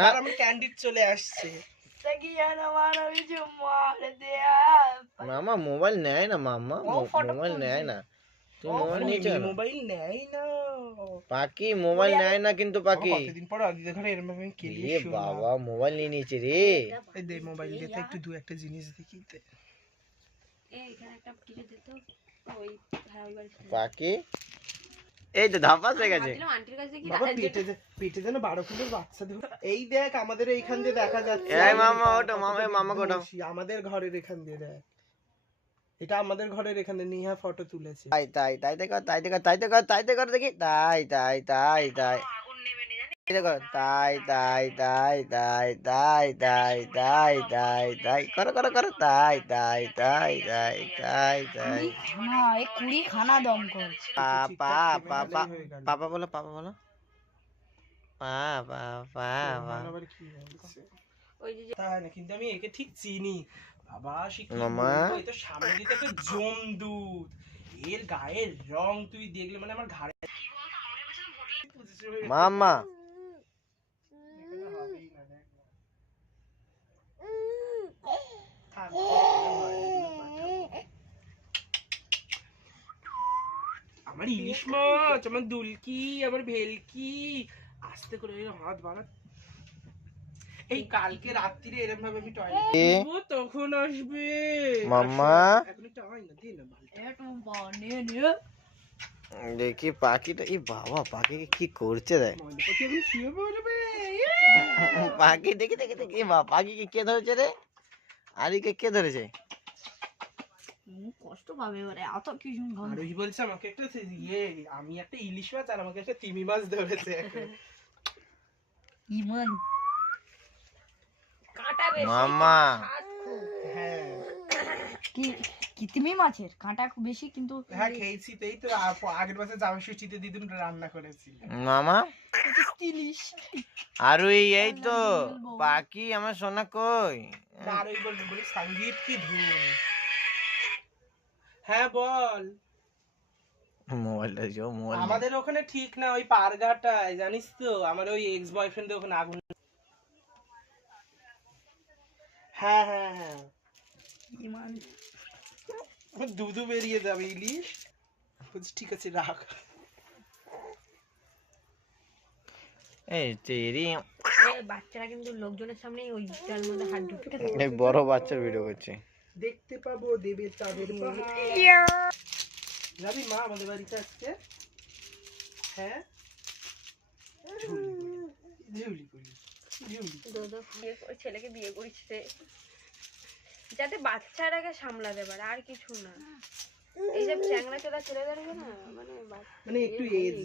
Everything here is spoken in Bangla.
আর আমার ক্যান্ডিড চলে আসছে। মামা মোবাইল নেয় না, মামা মোবাইল নেয় না। তুই মোবাইল নিয়েছ না? মোবাইল নেয় না পাখি, মোবাইল নেয় না কিন্তু পাখি। কতদিন পর দিদির ঘরে এরকম ভাবে খেলি। এ বাবা মোবাইল নিয়ে নিয়েছে রে। এই দে মোবাইল দিয়ে একটু দু একটা জিনিস দেখি দে। এখানে একটা কিছু দিত ওই পাখি এই তো ধাপাস হয়ে গেছে। আন্টির কাছে কি বাবা পেটে যেন 12 কিলোর বাচ্চা ধরে। এই দেখ আমাদের এইখান দিয়ে দেখা যাচ্ছে। এই মামা ওটা মামা কোটা আমাদের ঘরের এখান দিয়ে দেখ, এটা আমাদের ঘরের এখানে নিহা ফটো তুলেছে। তাই তাই তাই দেখো তাই দেখো দেখি তাই তাই তাই তাই দেখো তাই তাই তাই তাই তাই তাই তাই তাই তাই করো করো করো তাই তাই তাই তাই তাই তাই। না এই কুড়ি খানা দম কর। পাপা পাপা পাপা বলো, পাপা বলো, পাপা পাপা। ওই যে তাই না, কিন্তু আমি একে ঠিক চিনি বাবা। মামা এই তো সামনে দিকে একটা জমদূত, এর গায়ের রং তুই দেখলে মানে আমার ঘাড়ে মামা আমার ইলিশ মাছ, আমার দুলকি, আমার ভেলকি। আস্তে করে হাত বাড়া। এই কালকে রাত্রিরে এরকম ভাবে আমি টয়লেট করব, তখন আসবে মামা। এখন একটা হয় না, দিন না বালতি। একটু বানিয়ে নিয়ে দেখি পাখিটা, এই বাবা পাখি কি করছে দেখ। ময়নাপাখি এখন শুয়ে পড়বে। পাখি দেখি দেখি দেখি, বাবা পাখিকে কে ধরেছে রে? আরিকে কে ধরেছে? কষ্ট পাবে ওরে এত কিছু। আর ওই বলছে আমাকে একটা আমি একটা ইলিশ মাছ আর আমাকে একটা তিমি মাছ ধরেছে। ইমান কাঁটা বেশি মামা হ্যাঁ কি কিতমি মাছের কাঁটা বেশি কিন্তু হ্যাঁ খেয়েছি, তাই তো আগের বছর জামা ষষ্ঠীতে দিদুন রান্না করেছিল। মামা ইলিশ। আর ওই এই তো পাখি আমার সোনা কই? আর ওই বলবো বলি সঙ্গীত কি ধুন। হ্যাঁ বল। মোবাইলটা যাও মোবাইল। আমাদের ওখানে ঠিক না, ওই পারগাটায় জানিস তো, আমার ওই এক্স বয়ফ্রেন্ডের ওখানে আগুন। হ্যাঁ হ্যাঁ হ্যাঁ ইমান দুধু বেরিয়ে যাবে ইলিশ। ঠিক আছে রাখ। এই তেরি বাচ্চারা কিন্তু লোকজনের সামনে ওই জাল মধ্যে হাত ঢুকে এই বড় বাচ্চার ভিডিও করছে। দেখতে পাবো দেবের চাঁদের পাহাড়। যাবি মা আমাদের বাড়িতে আজকে? হ্যাঁ ঝুলি করি ঝুলি। ছেলেকে বিয়ে করেছে যাতে বাচ্চাটাকে সামলাতে পারে, আর কিছু না। এই যে চ্যাংড়া চোদা ছেলেদেরকে না মানে মানে একটু এজ